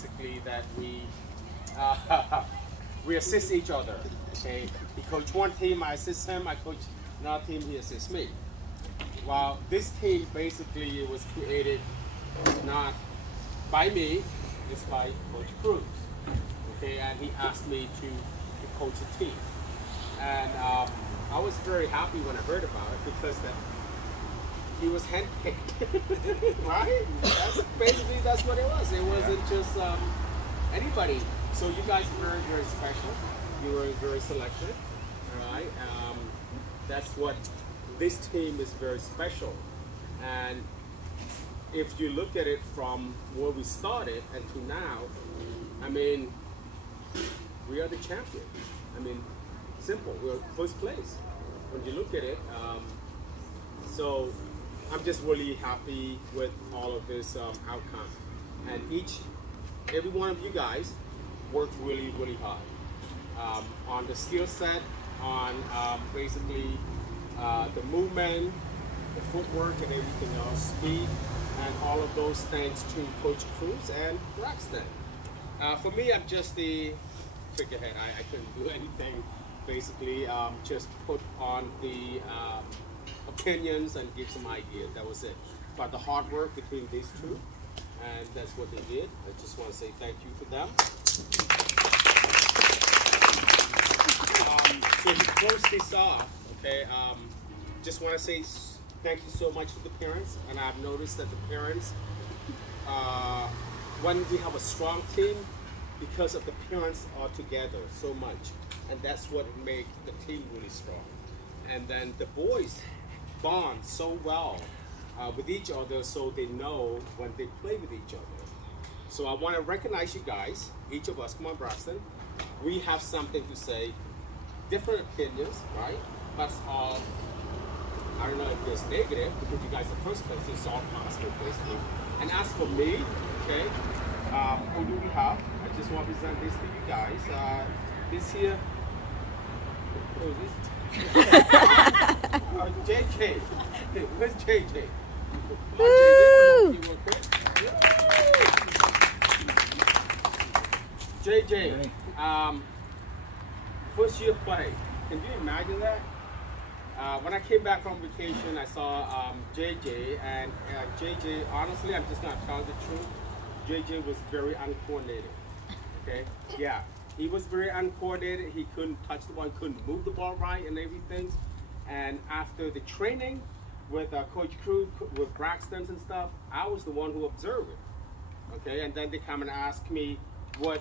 basically that we we assist each other. Okay, he coached one team, I assist him. I coach another team, he assists me. Well, this team basically was created not by me, it's by Coach Cruz. Okay, and he asked me to coach a team, and I was very happy when I heard about it because that he was handpicked, right? That's what it was. It wasn't just anybody. So you guys are very, very special. You were very selected, all right? That's what this team is very special. And if you look at it from where we started and to now, I mean, we are the champion. I mean, simple. We're first place when you look at it. So I'm just really happy with all of this outcome. And every one of you guys worked really, really hard on the skill set, on basically the movement, the footwork, and everything else, speed, and all of those thanks to Coach Cruz and Braxton. For me, I'm just the figurehead. I couldn't do anything. Basically, just put on the opinions and give some ideas. That was it. But the hard work between these two, and that's what they did. I just want to say thank you to them. So to close this off, okay, just want to say thank you so much to the parents. And I've noticed that the parents, when we have a strong team, because of the parents are together so much, and that's what makes the team really strong. And then the boys bond so well with each other, so they know when they play with each other. So I want to recognize you guys, each of us. Come on, Braxton. We have something to say, different opinions, right? That's all. I don't know if it's negative because you guys are first place. It's all positive, basically. And as for me, okay, who do we have? I just want to present this to you guys. This here. Who is this? JJ. Where's JJ? Come on, JJ. Real quick. JJ. First year play. Can you imagine that? When I came back from vacation, I saw JJ, and JJ, honestly, I'm just gonna tell the truth. JJ was very uncoordinated. Okay? Yeah. He was very uncoordinated. He couldn't touch the ball, he couldn't move the ball right and everything. And after the training with Coach Cruz, with Braxton and stuff, I was the one who observed it. Okay, and then they come and ask me what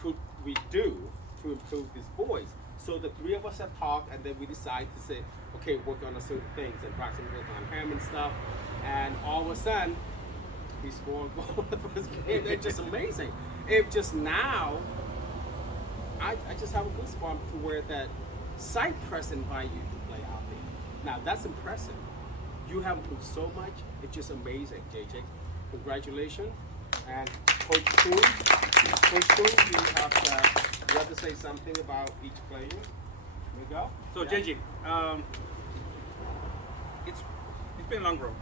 could we do to improve these boys. So the three of us have talked, and then we decided to say, okay, work on certain things, and Braxton worked on him and stuff. And all of a sudden, he scored a goal the first game. It's just amazing. It just now, I just have a goosebump to where that side press invite you to play out there. Now that's impressive. You have improved so much. It's just amazing, JJ. Congratulations. And Coach Cruz, you have to say something about each player. Here we go. So yeah. JJ, it's been a long road.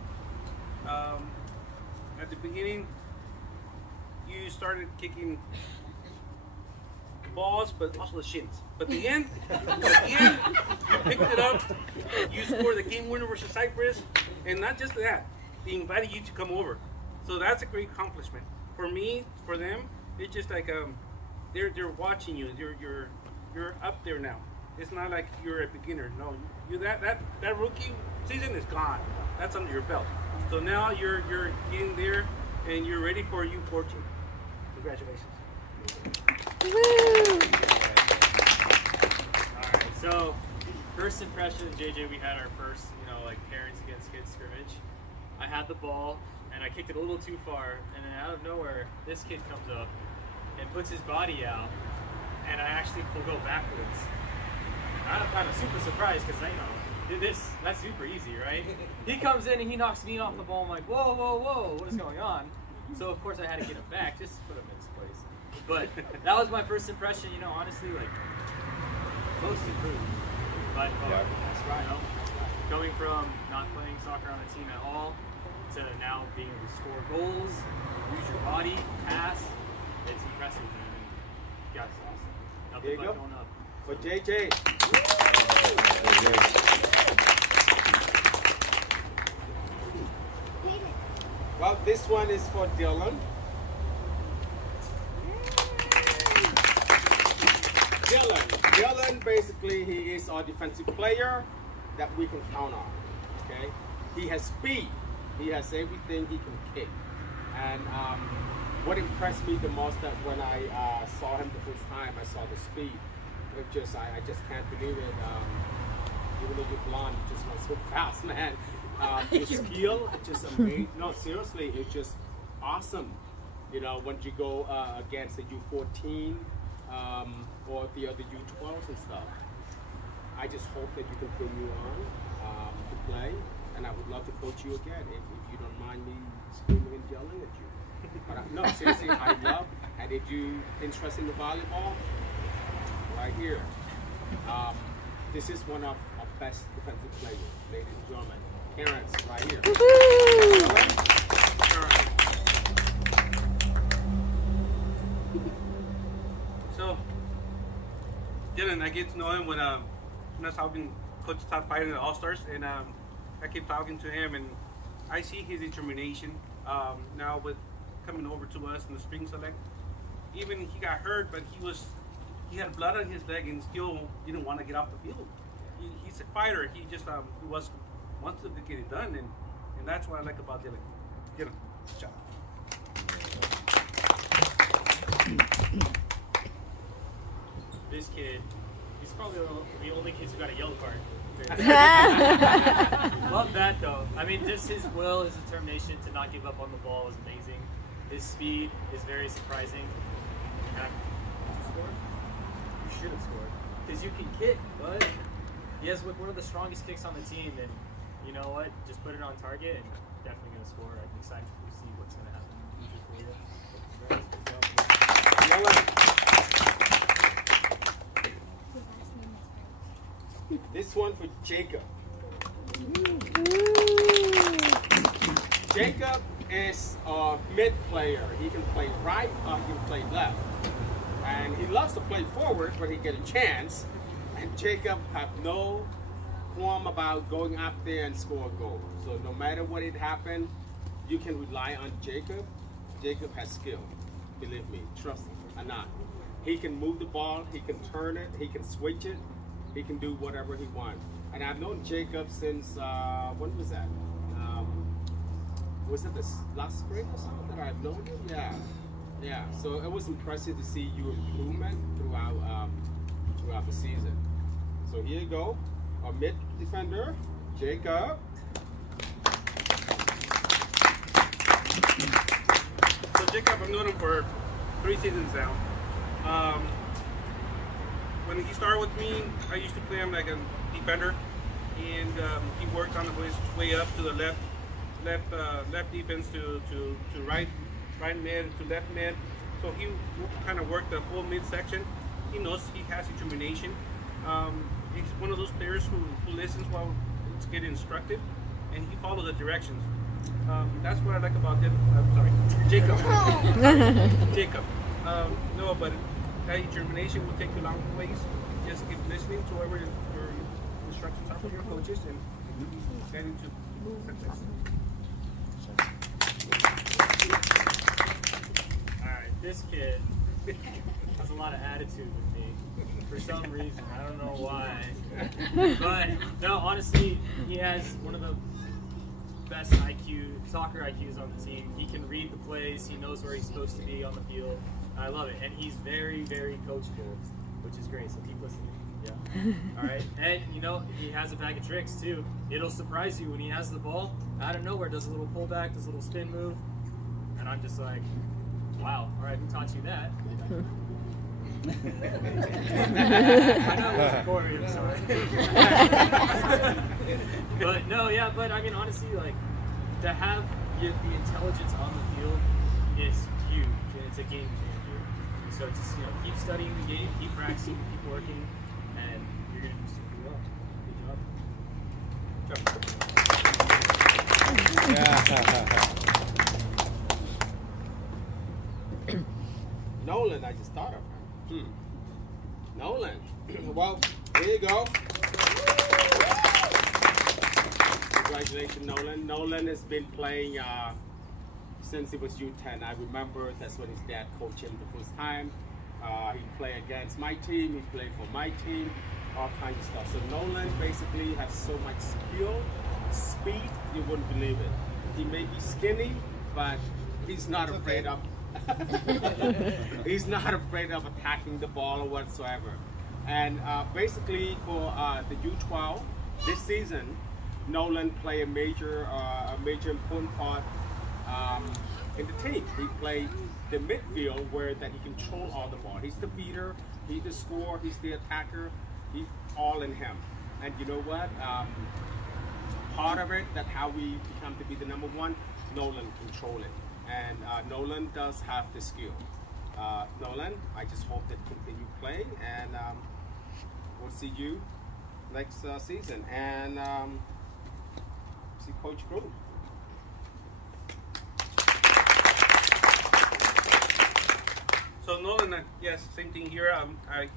At the beginning, you started kicking balls, but also the shins. But the end, you picked it up. You scored the game winner versus Cyprus, and not just that, they invited you to come over. So that's a great accomplishment for me. For them, it's just like they're watching you. You're up there now. It's not like you're a beginner. No, that rookie season is gone. That's under your belt. So now you're getting there, and you're ready for U14. Congratulations. Woo! Alright, so first impression of JJ, we had our first, like parents against kids scrimmage. I had the ball and I kicked it a little too far, and then out of nowhere, this kid comes up and puts his body out, and I actually will go backwards. I'm kind of super surprised because that's super easy, right? He comes in and he knocks me off the ball. I'm like, whoa, whoa, whoa, what is going on? So of course I had to get him back, just to put him in his place. But that was my first impression, honestly, like, most improved by far. Yeah, that's right. Going from not playing soccer on a team at all to now being able to score goals, use your body, pass. That's awesome. Nothing There you but go. going up. For JJ. Well, this one is for Dylan. Dylan, basically, he is our defensive player that we can count on. Okay, he has speed. He has everything he can kick. And what impressed me the most that when I saw him the first time, I saw the speed. It just, I just can't believe it. Even though you're blonde, you just run so fast, man. His skill, just amazing. No, seriously, it's just awesome. You know, when you go against the U14 or the other U12s and stuff. I just hope that you continue on to play, and I would love to coach you again if you don't mind me screaming and yelling at you. But no, seriously, I love. And if you interested in the volleyball, right here. This is one of our best defensive players, ladies and gentlemen. Terrence, right here. So, Dylan, I get to know him when I was helping Coach Todd fighting the All-Stars, and I keep talking to him, and I see his determination now with coming over to us in the spring select. Even he got hurt, but he had blood on his leg and still didn't want to get off the field. He's a fighter. He just wants to get it done, and that's what I like about Dylan. Dylan, good job. This kid, he's probably the only kid who got a yellow card. Love that though. I mean, just his will, his determination to not give up on the ball is amazing. His speed is very surprising. Did you score? You should have scored. Because you can kick, but he has one of the strongest kicks on the team, and you know what? Just put it on target and definitely going to score. I'm excited to see what's going to happen in the future for you. This one for Jacob. Jacob is a mid player. He can play right or he can play left. And he loves to play forward when he get a chance. And Jacob have no qualm about going up there and score a goal. So no matter what it happened, you can rely on Jacob. Jacob has skill. Believe me, trust me or not. He can move the ball, he can turn it, he can switch it, he can do whatever he wants. And I've known Jacob since, when was that? Was it this last spring or something that I've known him? Yeah. Yeah, so it was impressive to see your improvement throughout the season. So here you go, our mid defender, Jacob. So Jacob, I've known him for 3 seasons now. When he started with me, I used to play him like a defender, and he worked on his way up to the left defense to right mid to left mid. So he kind of worked the whole midsection. He knows he has determination. He's one of those players who listens while it's getting instructed, and he follows the directions. That's what I like about him. Jacob. Jacob. No, but that determination will take you a long ways. Just keep listening to whatever your instructions are from your coaches and getting to success. Alright, this kid has a lot of attitude with me for some reason. I don't know why. But no, honestly, he has one of the best soccer IQs on the team. He can read the plays, he knows where he's supposed to be on the field. I love it. And he's very, very coachable, which is great. So keep listening. Yeah. All right. And, you know, he has a bag of tricks, too. It'll surprise you when he has the ball. Out of nowhere, does a little pullback, does a little spin move. And I'm just like, wow. All right, who taught you that? I know it wasn't Corey, I'm sorry. But, no, yeah. But, I mean, honestly, like, to have the intelligence on the field is huge. And it's a game changer. So just, you know, keep studying the game, keep practicing, keep working, and you're going to do super well. Good job. Nolan, I just thought of him. Nolan. Well, there you go. Congratulations, Nolan. Nolan has been playing since he was U10. I remember that's when his dad coached him the first time. He played against my team, he played for my team, all kinds of stuff. So Nolan basically has so much skill, speed, you wouldn't believe it. He may be skinny, but he's not afraid of he's not afraid of attacking the ball or whatsoever. And basically for the U12 this season, Nolan played a major important part in the team. He played the midfield where that he controls all the ball. He's the feeder, he's the scorer, he's the attacker. He's all in him. And you know what? Part of it, that how we become to be the number one, Nolan control it. And Nolan does have the skill. Nolan, I just hope that you continue playing, and we'll see you next season. And see Coach Crew. So Nolan, yes, same thing here. I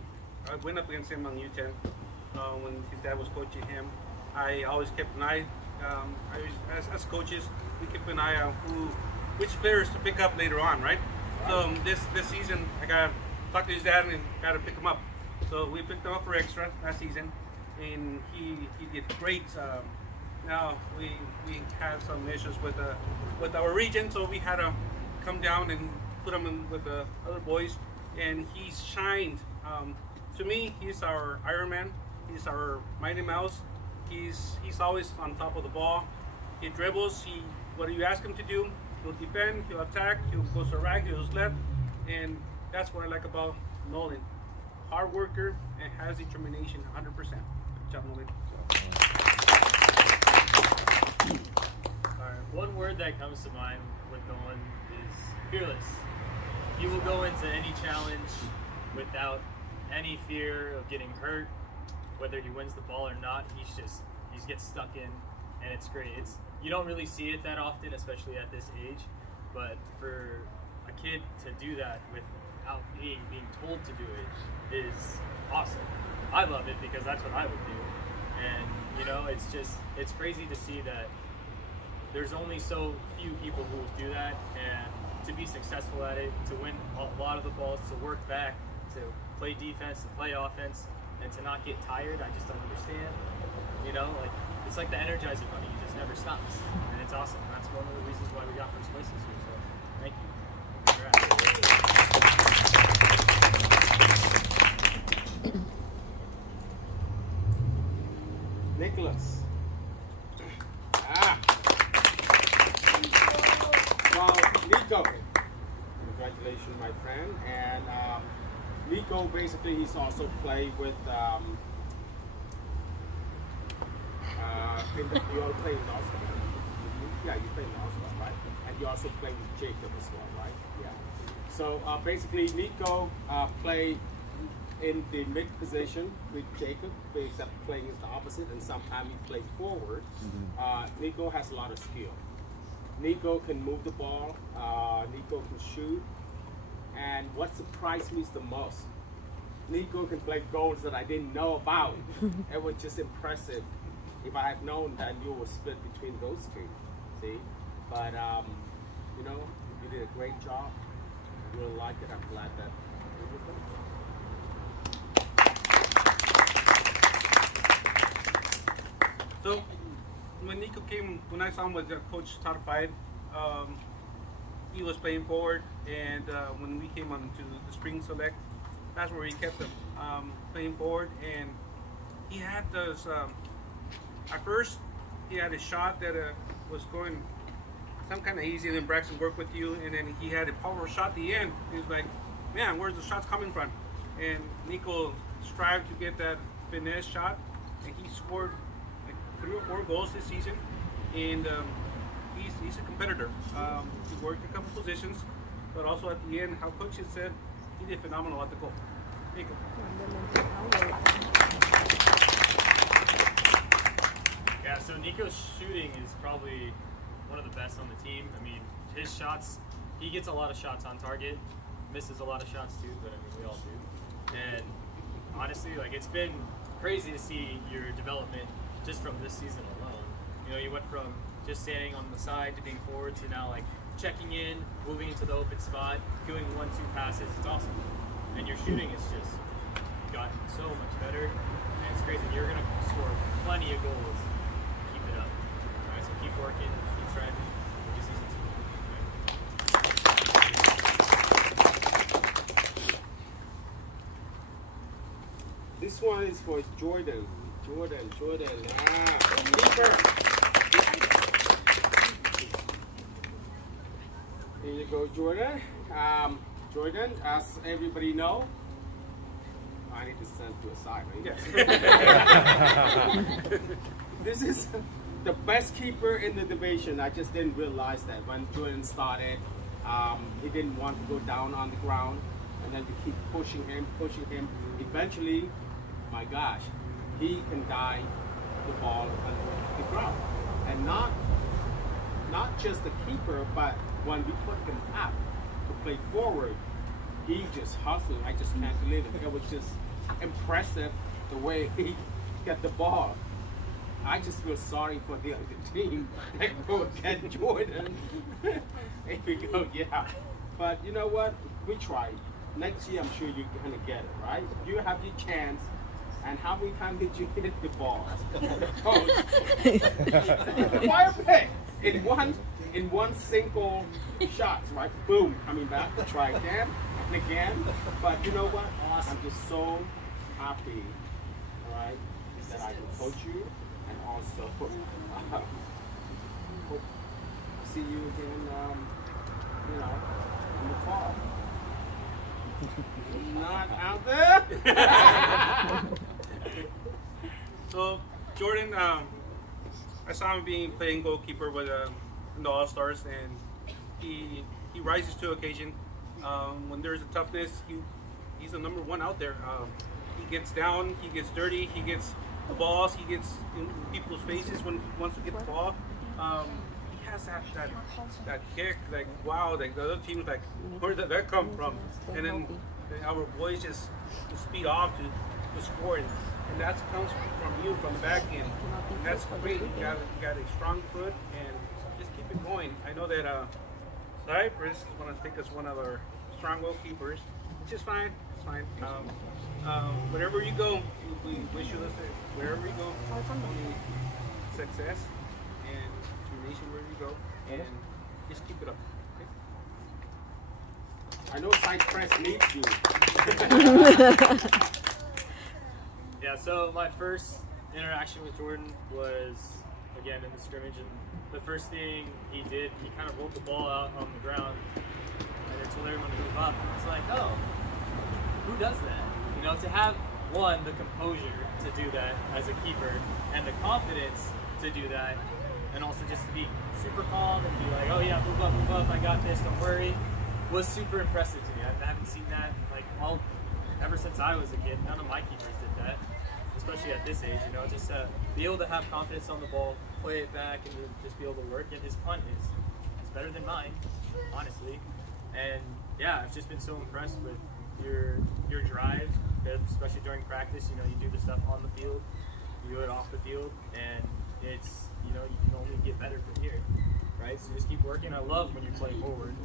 went up against him on U10 when his dad was coaching him. I always kept an eye. As coaches, we keep an eye on which players to pick up later on, right? So this season, I got to talk to his dad and got to pick him up. So we picked him up for extra last season, and he did great. Now we had some issues with our region, so we had to come down and put him in with the other boys, and he's shined. To me, he's our Iron Man. He's our Mighty Mouse. He's always on top of the ball. He dribbles. What you ask him to do, he'll defend, he'll attack, he'll go to the right, he'll go to the left, and that's what I like about Nolan. Hard worker and has determination, 100%. Good job, Nolan. One word that comes to mind with Nolan is fearless. He will go into any challenge without any fear of getting hurt, whether he wins the ball or not. He gets stuck in, and it's great. You don't really see it that often, especially at this age, but for a kid to do that without being told to do it is awesome. I love it because that's what I would do, and you know, it's crazy to see that there's only so few people who would do that, and to be successful at it, to win a lot of the balls, to work back, to play defense, to play offense, and to not get tired. I just don't understand. You know, like it's like the Energizer Bunny. He just never stops, and it's awesome. That's one of the reasons why we got first place this year. So thank you. Nicholas. Well, Nico. Congratulations, my friend. And Nico, basically, he's also played with. You all play in All-Star. Yeah, you play in All-Star, right? And you also play with Jacob as well, right? Yeah. So basically, Nico played in the mid position with Jacob, except playing as the opposite, and sometimes he played forward. Nico has a lot of skill. Nico can move the ball. Nico can shoot. And what surprised me the most, Nico can play goals that I didn't know about. It was just impressive. If I had known that you were split between those two, see? But, you know, you did a great job. I really like it. I'm glad that you did that. So, when Nico came, when I saw him with Coach Todd Five, he was playing forward, and when we came on to the spring select, that's where we kept him playing forward, and he had those. At first, he had a shot that was going some kind of easy, and then Braxton worked with you, and then he had a power shot at the end. He was like, man, where's the shots coming from? And Nico strived to get that finesse shot, and he scored like 3 or 4 goals this season, and he's a competitor. He worked a couple positions, but also at the end, how Coach had said, he did phenomenal at the goal. Nico. Yeah, so Nico's shooting is probably one of the best on the team. I mean, his shots, he gets a lot of shots on target. misses a lot of shots too, but I mean, we all do. And honestly, like, it's been crazy to see your development just from this season alone. You know, you went from just standing on the side to being forward to now, like, checking in, moving into the open spot, doing 1-2 passes. It's awesome. And your shooting has just gotten so much better. And it's crazy. You're going to score plenty of goals. Keep it up. All right, so keep working, keep striving. We'll just season 2. This one is for Jordan. Jordan. Keeper. Here you go, Jordan. Jordan, as everybody know, I need to stand to a side, right? Yes. This is the best keeper in the division. I just didn't realize that when Jordan started. He didn't want to go down on the ground, and then we keep pushing him. Eventually, my gosh, he can dive the ball on the ground, and not just the keeper, but when we put him up to play forward, he just hustling. I just can't believe it. It was just impressive the way he got the ball. I just feel sorry for the other team that go get Jordan. There we go, yeah. But you know what? We tried. Next year, I'm sure you're gonna get it, right? You have your chance. And how many times did you hit the ball? Coach, fire pick in one single shot, right? Boom, coming back to try again and again. But you know what? I'm just so happy, all right, that I can coach you and also hope see you again, you know, in the fall. Not out there. So Jordan, I saw him playing goalkeeper with in the All Stars, and he rises to occasion. When there's a toughness, he's the #1 out there. He gets down, he gets dirty, he gets the balls, he gets in people's faces when he wants to get the ball. He has that kick, like wow, like the other teams like, where did that come from? And then our boys just speed off to score, and that comes from you, from the back end. And that's great. You got a strong foot, and just keep it going. I know that Cypress is going to think us one of our strong goalkeepers, which is fine. It's fine. Wherever you go, we wish you wherever you go, only success and determination wherever you go, and just keep it up. I know Cypress needs you. Yeah, so my first interaction with Jordan was, again, in the scrimmage, and the first thing he did, he kind of rolled the ball out on the ground, and then told everyone to move up. It's like, oh, who does that? You know, to have, one, the composure to do that as a keeper, and the confidence to do that, and also just to be super calm and be like, oh yeah, move up, I got this, don't worry, was super impressive to me. I haven't seen that, like, ever since I was a kid. None of my keepers did that, especially at this age, you know, just to be able to have confidence on the ball, play it back, and just be able to work. And his punt is better than mine, honestly. And yeah, I've just been so impressed with your drive, especially during practice. You know, you do the stuff on the field, you do it off the field, and it's, you know, you can only get better from here, right? So just keep working. I love when you play forward,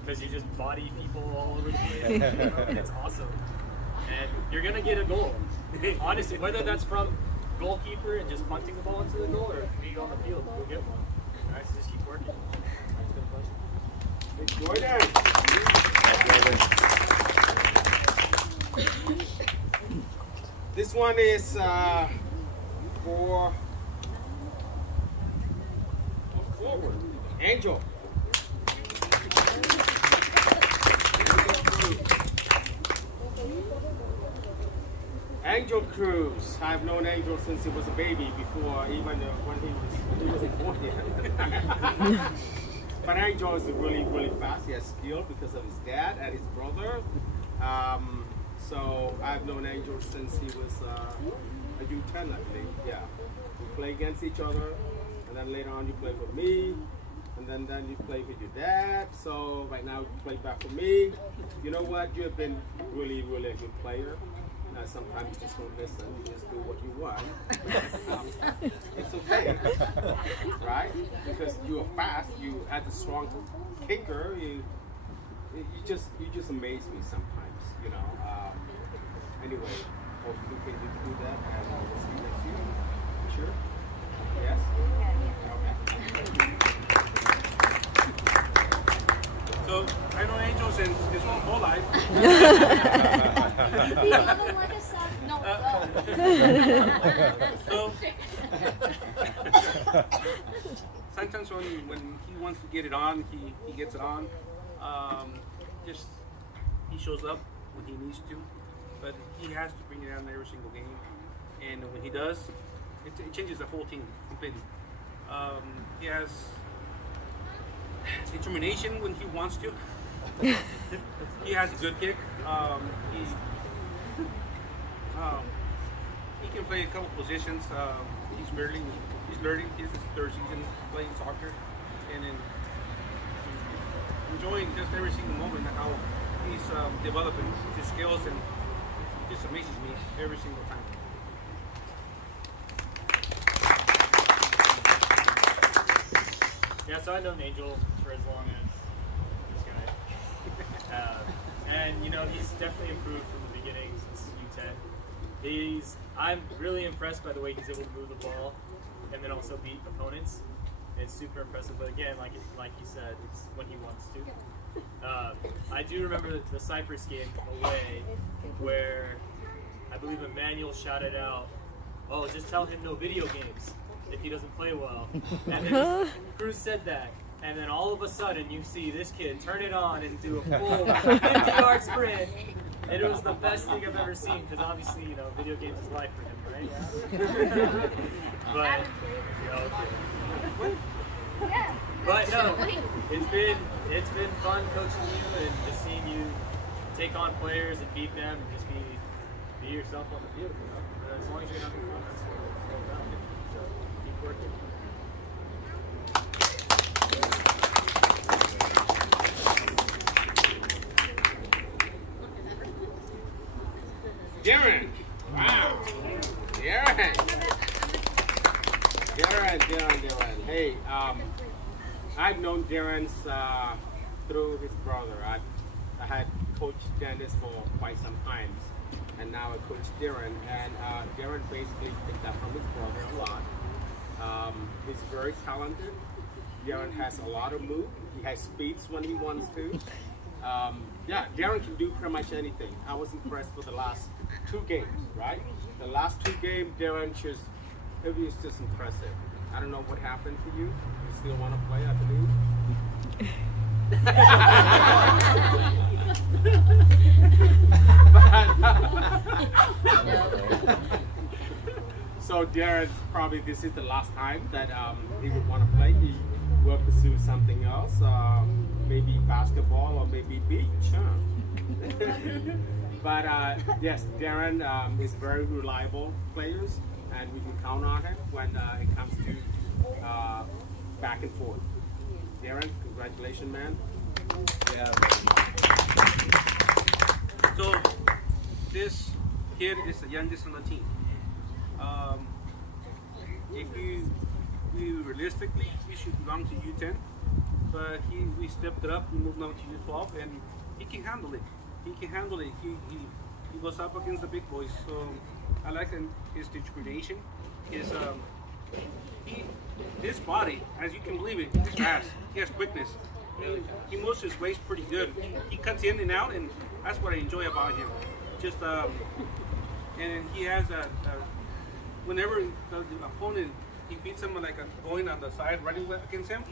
because you just body people all over the place. You know, and it's awesome. And you're going to get a goal. Honestly, whether that's from goalkeeper and just punting the ball into the goal, or being on the field, you'll get one. All right, so just keep working. It's been a pleasure. Hey, Jordan. This one is for forward. Angel. Angel Cruz. I've known Angel since he was a baby, before even when he wasn't born yet. But Angel is really, really fast. He has skill because of his dad and his brother. So I've known Angel since he was a U10, I think. Yeah, we play against each other, and then later on you play with me. and then you play with your dad. So right now you play back for me. You know what? You have been really, really a good player. Sometimes you just don't listen. You just do what you want. It's okay, right? Because you are fast. You had a strong kicker. You just amaze me sometimes. You know. Anyway, hope you continue to do that, and we'll see you next year. Sure. Yes. Okay. So I know Angel since his whole life. So sometimes when he wants to get it on, he gets it on. Just he shows up when he needs to, but he has to bring it out in every single game. And when he does, it changes the whole team completely. He has determination when he wants to. He has a good kick. He can play a couple positions. He's learning. He's his third season playing soccer, and then enjoying just every single moment and how he's developing his skills, and it just amazes me every single time. Yeah, so I've known Angel for as long as this guy. And, you know, he's definitely improved from the beginning since U10. I'm really impressed by the way he's able to move the ball and then also beat opponents. It's super impressive, but again, like he said, it's when he wants to. I do remember the Cyprus game away where I believe Emmanuel shouted out, "Oh, just tell him no video games if he doesn't play well." And then Cruz said that, and then all of a sudden you see this kid turn it on and do a full 50-yard sprint, and it was the best thing I've ever seen, because obviously, you know, video games is life for him, right? But, you know, but no, it's been fun coaching you and just seeing you take on players and beat them and just be yourself on the field, you know? And as long as you're having fun, that's what it's all about. So keep working. Darren! Wow! Darren. Hey, I've known Darren through his brother. I had coached Dennis for quite some time, and now I coach Darren. And Darren basically picked up from his brother a lot. He's very talented. Darren has a lot of move. He has speeds when he wants to. Yeah, Darren can do pretty much anything. I was impressed with the last 2 games, right? The last 2 games, Darren it was just impressive. I don't know what happened to you. You still want to play, I believe. So Darren, probably this is the last time that he would want to play. He will pursue something else, maybe basketball or maybe beach. But yes, Darren is very reliable players, and we can count on him when it comes to back and forth. Darren, congratulations, man. Yeah. So this kid is the youngest on the team. If you realistically, we should belong to U10, but we stepped it up. We moved on to U12, and he can handle it. He can handle it. He goes up against the big boys. So I like his determination. His body, as you can believe it, is fast. He has quickness. He moves his waist pretty good. He cuts in and out, and that's what I enjoy about him. Just and he has whenever the opponent, he beats him like going on the side, running against him.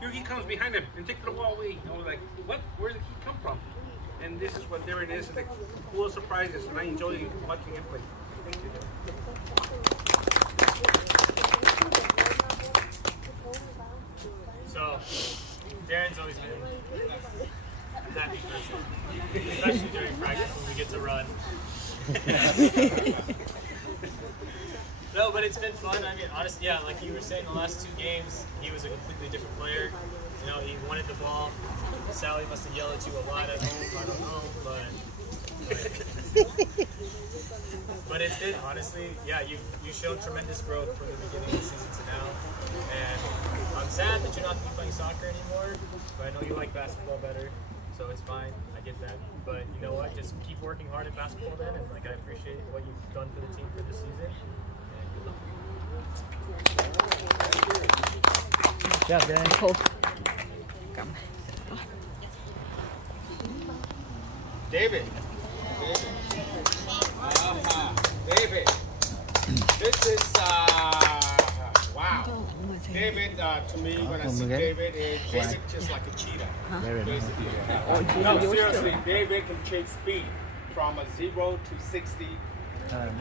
Here he comes behind him and takes the ball away. You know, like what? Where did he come from? And this is what Darren is, like full of surprises, and I enjoy watching him play. Thank you. So, Darren's always been a happy person, especially during practice when we get to run. No, but it's been fun. I mean, honestly, yeah, like you were saying, the last 2 games, he was a completely different player. You know, he wanted the ball. Sally must have yelled at you a lot at home. I don't know, but it's been, honestly, yeah, you showed tremendous growth from the beginning of the season to now. And I'm sad that you're not playing soccer anymore, but I know you like basketball better, so it's fine. I get that. But you know what? Just keep working hard at basketball then, and like I appreciate what you've done for the team for this season. And good luck. Good job, Dan. Cool. Come. David. David. This is wow. David, to me, when I see David, David just like a cheetah. Basically. No, seriously, David can change speed from a 0 to 60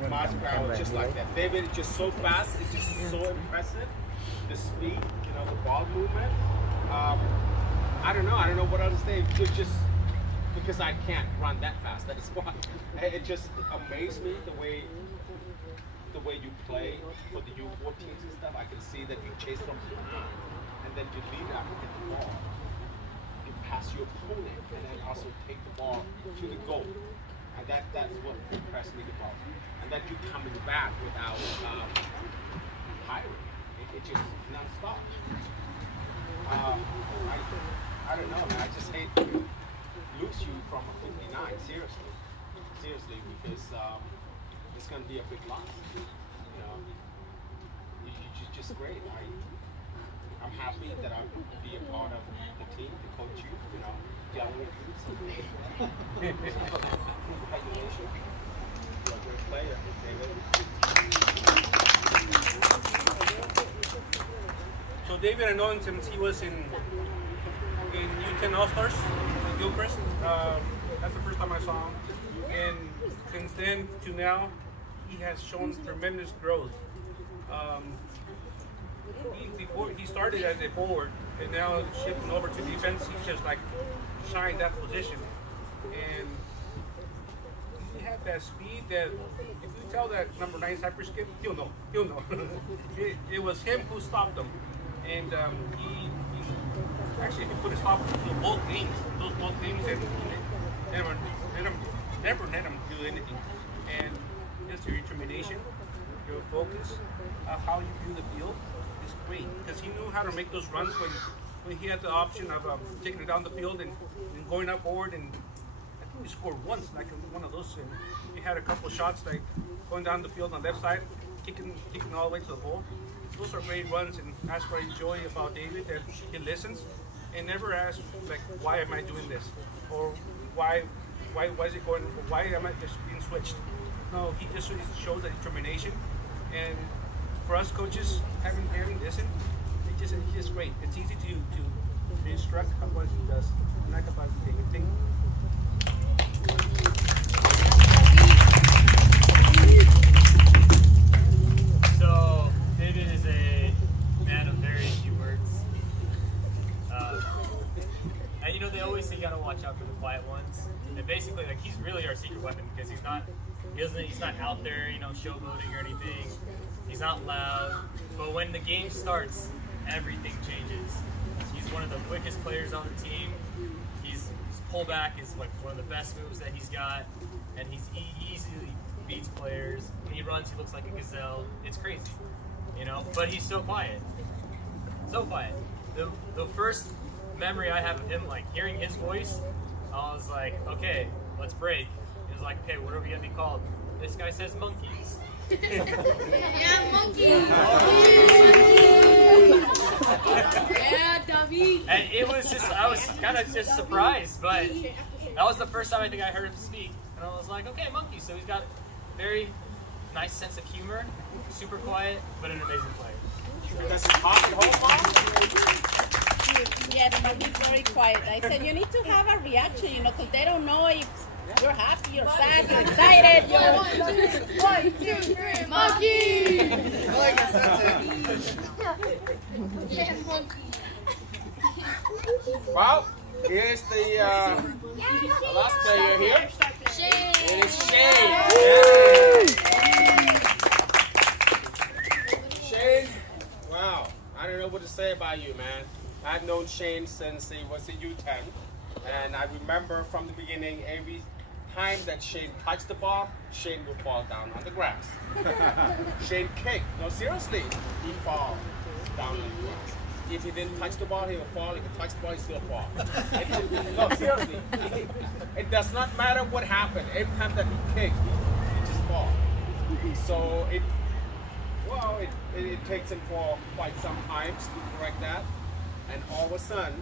miles per hour just like that. David is just so fast. It's just so impressive. The speed, you know, the ball movement. I don't know what else to say. It's just because I can't run that fast. That is why. It just amazed me the way you play for the U14s and stuff. I can see that you chase from behind, and then you lead after you get the ball. You pass your opponent, and then also take the ball to the goal. And that's what impressed me about you. And that you coming back without hiring. It just non-stop. I don't know, man. I just hate to lose you from a 59. Seriously, because it's going to be a big loss. You know, you're just great. I'm happy that I could be a part of the team to coach you. You know, young recruits. Congratulations. You're a great player, David. So David, I know him since he was in U10 All-Stars in Gilchrist. That's the first time I saw him. And since then to now, he has shown tremendous growth. Before he started as a forward, and now shifting over to defense, he's just like shined that position. And he had that speed that if you tell that number 9 Cypress kid, he'll know. It was him who stopped him. And he actually put a stop to both games, and never let him do anything. And just your determination, your focus, how you view the field is great, because he knew how to make those runs when he had the option of taking it down the field and going up forward. And I think he scored once, like one of those. And he had a couple of shots like going down the field on the left side, kicking all the way to the goal. Those are great runs, and that's what I enjoy about David, that he listens and never asks like, why am I doing this, or why is it going, why am I just being switched? No, he just shows that determination. And for us coaches, having listened, it's just great. It's easy to instruct what he does, not about anything. So David is a man of very few words. And you know, they always say you gotta watch out for the quiet ones. And basically, like, he's really our secret weapon, because he's not out there, you know, showboating or anything. He's not loud. But when the game starts, everything changes. He's one of the quickest players on the team. His pullback is like one of the best moves that he's got, and he easily beats players. When he runs, he looks like a gazelle. It's crazy, you know. But he's so quiet, so quiet. The first memory I have of him, like hearing his voice, I was like, okay, let's break. He was like, okay, what are we gonna be called? This guy says monkeys. Yeah, monkeys. Yeah, David. And it was just, I was kind of just surprised, but that was the first time I think I heard him speak. And I was like, okay, monkeys. So he's got very nice sense of humor, super quiet, but an amazing player. Does he talk at home, Mom? Yes, but he's very quiet. I said, you need to have a reaction, you know, because they don't know if you're happy, you're sad, you're excited. You're 1, 2, 3, monkey! I like this, that's it. Yeah, monkey. Well, here's the last player here. Shane. It is Shane. Yeah. Shane, wow. I don't know what to say about you, man. I've known Shane since he was a U10, and I remember from the beginning, every time that Shane touched the ball, Shane would fall down on the grass. Shane kicked. No, seriously, he'd fall down on the grass. If he didn't touch the ball, he would fall. If he touched the ball, he'd still fall. No, seriously. It does not matter what happened. Every time that he kicked, he just fall. So it takes him for quite some time to correct that. And all of a sudden,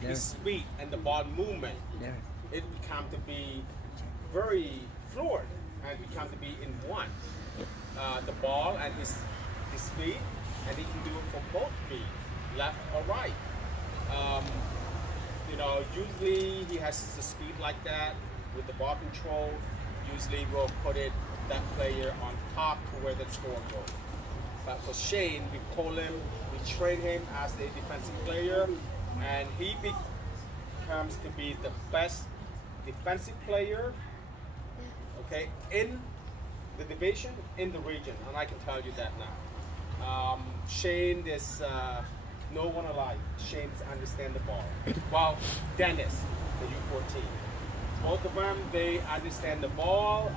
his speed and the ball movement, it became to be very fluid and become to be in one. The ball and his speed, and he can do it for both feet, left or right. You know, usually he has the speed like that with the ball control. Usually we'll put that player on top to where the score goes. But for Shane, we call him, we train him as a defensive player, and he becomes to be the best defensive player, okay, in the division, in the region, and I can tell you that now. Shane is no one alike. Shane's understand the ball. Well, Dennis, the U14. Both of them, they understand the ball,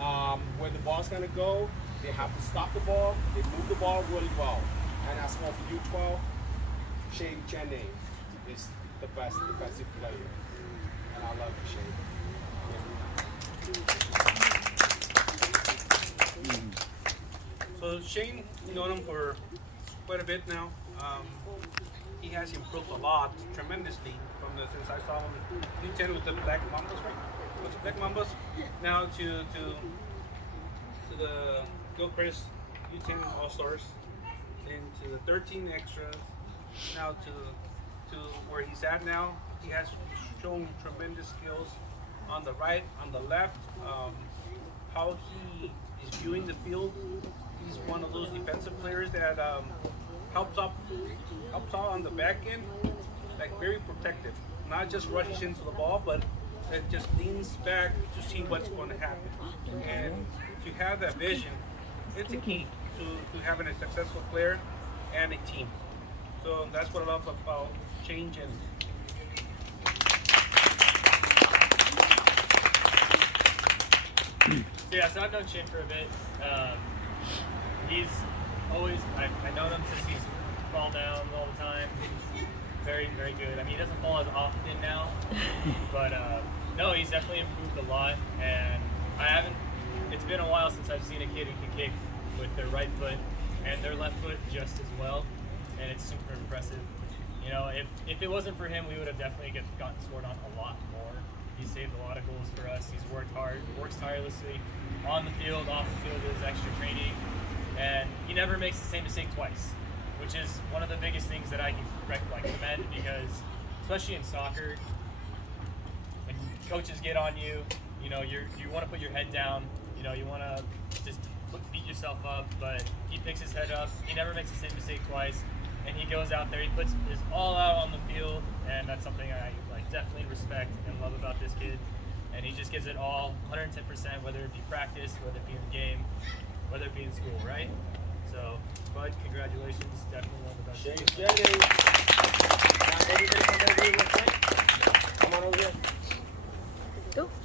where the ball's gonna go. They have to stop the ball. They move the ball really well. And as for the U12, Shane Jennings is the best defensive player. And I love Shane. So Shane, you've known him for quite a bit now. He has improved a lot, tremendously, since I saw him in U10 with the Black Mambas, right? With the Black Mambas, now to the Gilchrist U10 All-Stars, then to the 13 extras, now to where he's at now. He has shown tremendous skills on the right, on the left, how he is viewing the field. He's one of those defensive players that helps out on the back end, like very protective. Not just rushes into the ball, but it just leans back to see what's going to happen. And to have that vision, it's a key to having a successful player and a team. So that's what I love about change. And yeah, so I've known Shane for a bit. He's always, I've known him since he's fall down all the time. He's very, very good. I mean, he doesn't fall as often now, but no, he's definitely improved a lot. And it's been a while since I've seen a kid who can kick with their right foot and their left foot just as well. And it's super impressive. You know, if it wasn't for him, we would have definitely gotten scored on a lot more. He saved a lot of goals for us. He's worked hard, works tirelessly on the field, off the field with his extra training, and he never makes the same mistake twice, which is one of the biggest things that I can recommend, because especially in soccer, when coaches get on you, you know, you want to put your head down, you know, you want to just beat yourself up, but he picks his head up. He never makes the same mistake twice, and he goes out there, he puts his all out on the field, and that's something I definitely respect and love about this kid. And he just gives it all, 110%, whether it be practice, whether it be in the game, whether it be in school, right? So, Bud, congratulations. Definitely one of the best. Shane Jennings. Come on over here.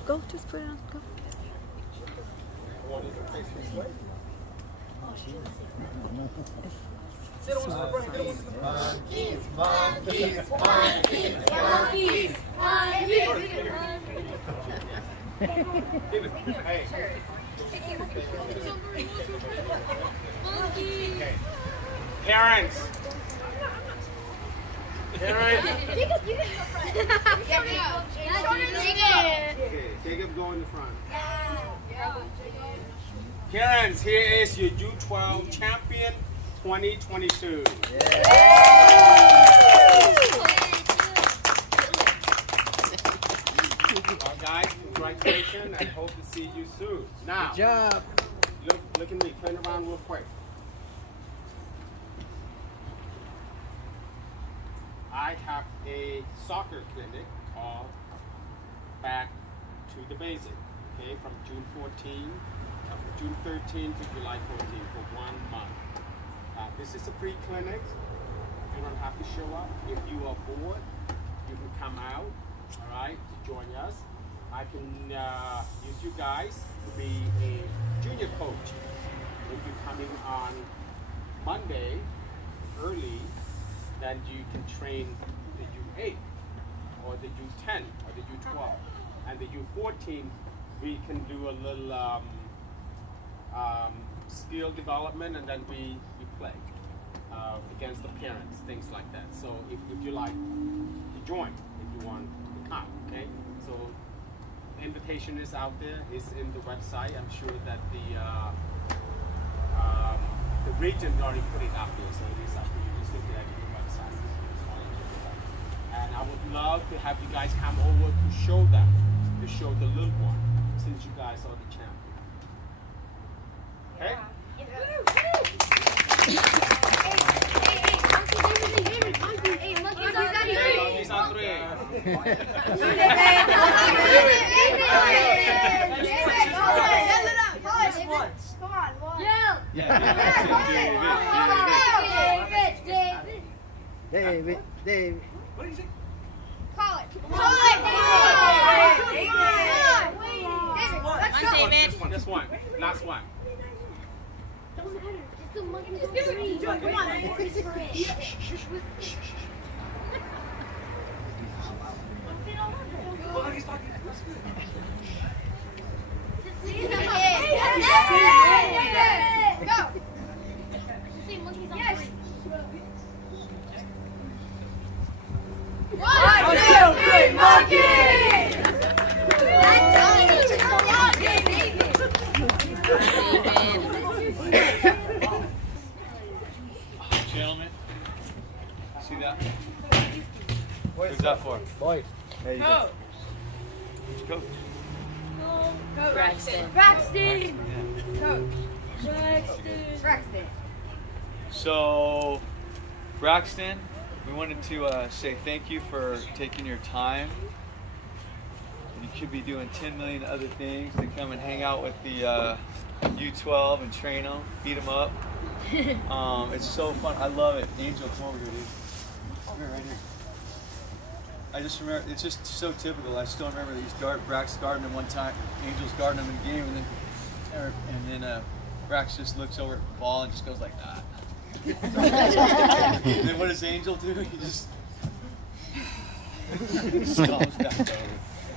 Go, just put it on, go. Want you to face this way? Monkeys, monkeys, monkeys, monkeys, monkeys. Hey. Okay. Parents. Jacob, you get in the front. Okay, Jacob, go in the front. Karens, here is your U12 champion 2022. Guys, congratulations, and hope to see you soon. Now, Good job. Look at me, turn around real quick. I have a soccer clinic called Back to the Basic, okay, from June 13 to July 14 for 1 month. This is a free clinic, You don't have to show up. If you are bored, you can come out, all right, to join us. I can use you guys to be a junior coach. If you're coming on Monday early, then you can train the U8 or the U10 or the U12. And the U14, we can do a little skill development, and then we play against the parents, things like that. So if you like to join, if you want to come, okay? So the invitation is out there, it's in the website. I'm sure that the region already put it out there, so it is up to you. Just look at the website. And I would love to have you guys come over to show them, to show the little one, since you guys are the champion. Okay? Monkeys on three. Come on, one. David. What do you say? Call it. David. Just one. Last one. Doesn't matter. Just do monkeys on three. Come on. Well, he's talking. Go. Say monkeys on three. 1, 2, 3, monkeys! Gentlemen, see that? Who's that for? Boyd. There you go. Coach. Braxton. Braxton! Yeah. Coach. Braxton. So, Braxton, we wanted to say thank you for taking your time. You could be doing 10 million other things to come and hang out with the U12 and train them, beat them up. It's so fun. I love it. Angel, come over here, dude. Come here, right here. I just remember, it's just so typical. I still remember these Brax guarding him one time. Angel's guarding him in the game, and then Brax just looks over at the ball and just goes like that. And then what does Angel do? He just stomps back over.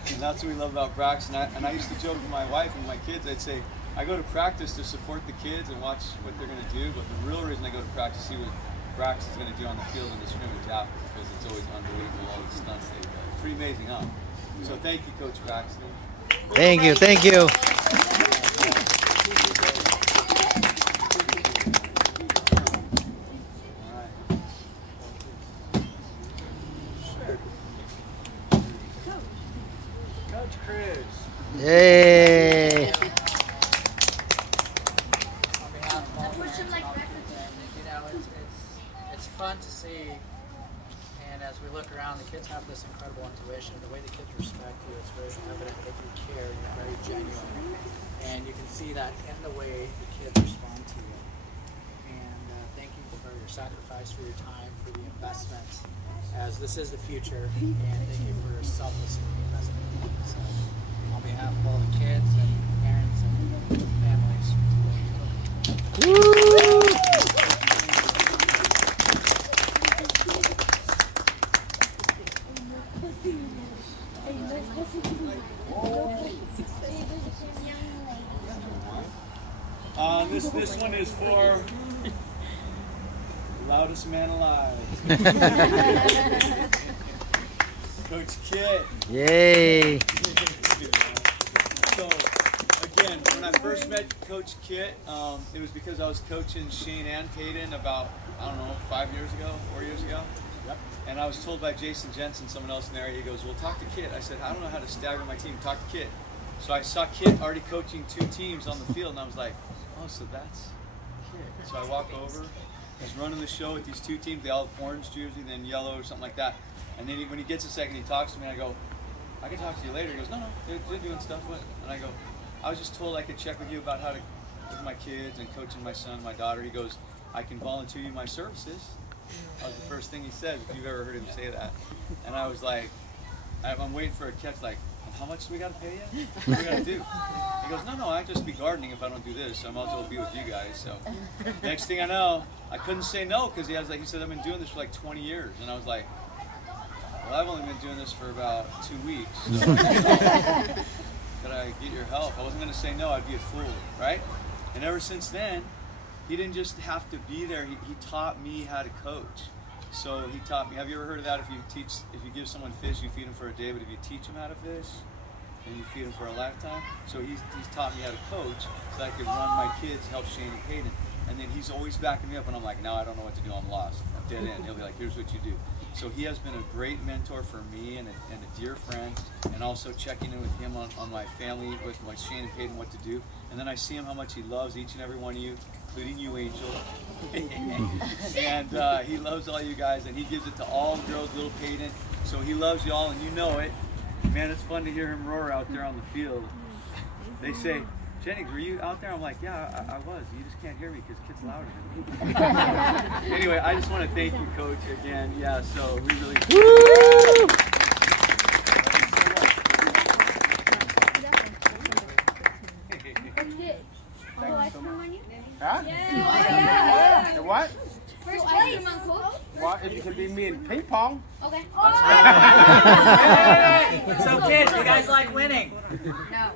And that's what we love about Brax. And I used to joke with my wife and my kids. I'd say, I go to practice to support the kids and watch what they're going to do, but the real reason I go to practice to see what Brax is going to do on the field in the scrimmage after, because it's always unbelievable, all the stunts they do. Pretty amazing, huh? So thank you, Coach Braxton. Thank you, thank you. Coach Chris. Yay! On behalf of all the parents and all the kids, you know, it's fun to see, and as we look around, the kids have this incredible intuition. The way the kids respect you, it's very evident that you care, and you're very genuine, and you can see that in the way the kids respond to you. And thank you for your sacrifice, for your time, for the investment, as this is the future, and thank you for your selfless investment. So, on behalf of all the kids and parents and families. This one is for loudest man alive. Coach Kit. Yay! So, again, when I first met Coach Kit, it was because I was coaching Shane and Peyton about, I don't know, 5 years ago, 4 years ago. Yep. And I was told by Jason Jensen, someone else in the area, he goes, well, talk to Kit. I said, I don't know how to stagger my team. Talk to Kit. So I saw Kit already coaching 2 teams on the field, and I was like, oh, so that's Kit. So I walk over, he's running the show with these 2 teams. They all have orange jersey, then yellow or something like that. And then when he gets a second, he talks to me, and I go, I can talk to you later. He goes, no, they're doing stuff. What? And I go, I was just told I could check with you about how to with my kids and coaching my son, my daughter. He goes, I can volunteer you my services. That was the first thing he said, if you've ever heard him say that. And I was like, I'm waiting for a catch, like, how much do we got to pay you? What do we got to do? He goes, no, I just be gardening if I don't do this. So I might as well be with you guys. So next thing I know, I couldn't say no because he said, I've been doing this for like 20 years. And I was like, well, I've only been doing this for about 2 weeks. So could I get your help? I wasn't going to say no. I'd be a fool, right? And ever since then, he didn't just have to be there. He taught me how to coach. So he taught me. Have you ever heard of that? If you give someone fish, you feed them for a day, but if you teach them how to fish, then you feed them for a lifetime. So he's taught me how to coach, so I could run my kids, help Shane and Peyton. And then he's always backing me up when I'm like, no, I don't know what to do. I'm lost. I'm dead end. He'll be like, here's what you do. So he has been a great mentor for me and a dear friend, and also checking in with him on my family, with my Shane and Peyton, what to do. And then I see him how much he loves each and every one of you, including you, Angel. And he loves all you guys, and he gives it to all the girls, little Peyton. So he loves you all, and you know it. Man, it's fun to hear him roar out there on the field. They say, Jennings, were you out there? I'm like, yeah, I was. You just can't hear me because Kit's louder than me. Anyway, I just want to thank you, Coach, again. Yeah, so we really... Woo! Huh? Yeah. The what? First place. Well, it could be me in ping pong. Okay. Hey! So kids, you guys like winning? No.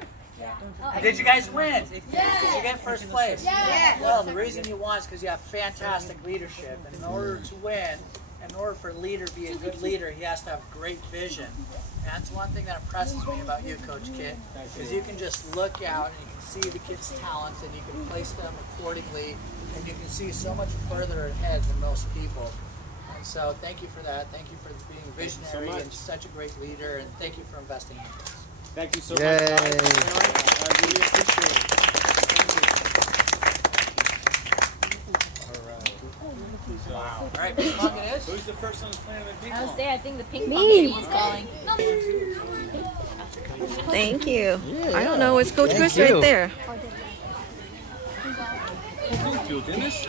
Did you guys win? Did Yeah. you get first place? Yeah. Well, the reason you won is because you have fantastic leadership. And in order to win, in order for a leader to be a good leader, he has to have great vision. And that's one thing that impresses me about you, Coach Kit, is you can just look out and you can see the kids' talents and you can place them accordingly, and you can see so much further ahead than most people. And so thank you for that. Thank you for being visionary and such a great leader, and thank you for investing in us. Thank you so Yay. much, guys. I really appreciate it. Wow. All right, which song it is? Who's the first one who's playing the ping I was pong? there. I think the ping pong Me. game is calling. Thank you. I don't know. It's Coach Chris you. right there. Dennis?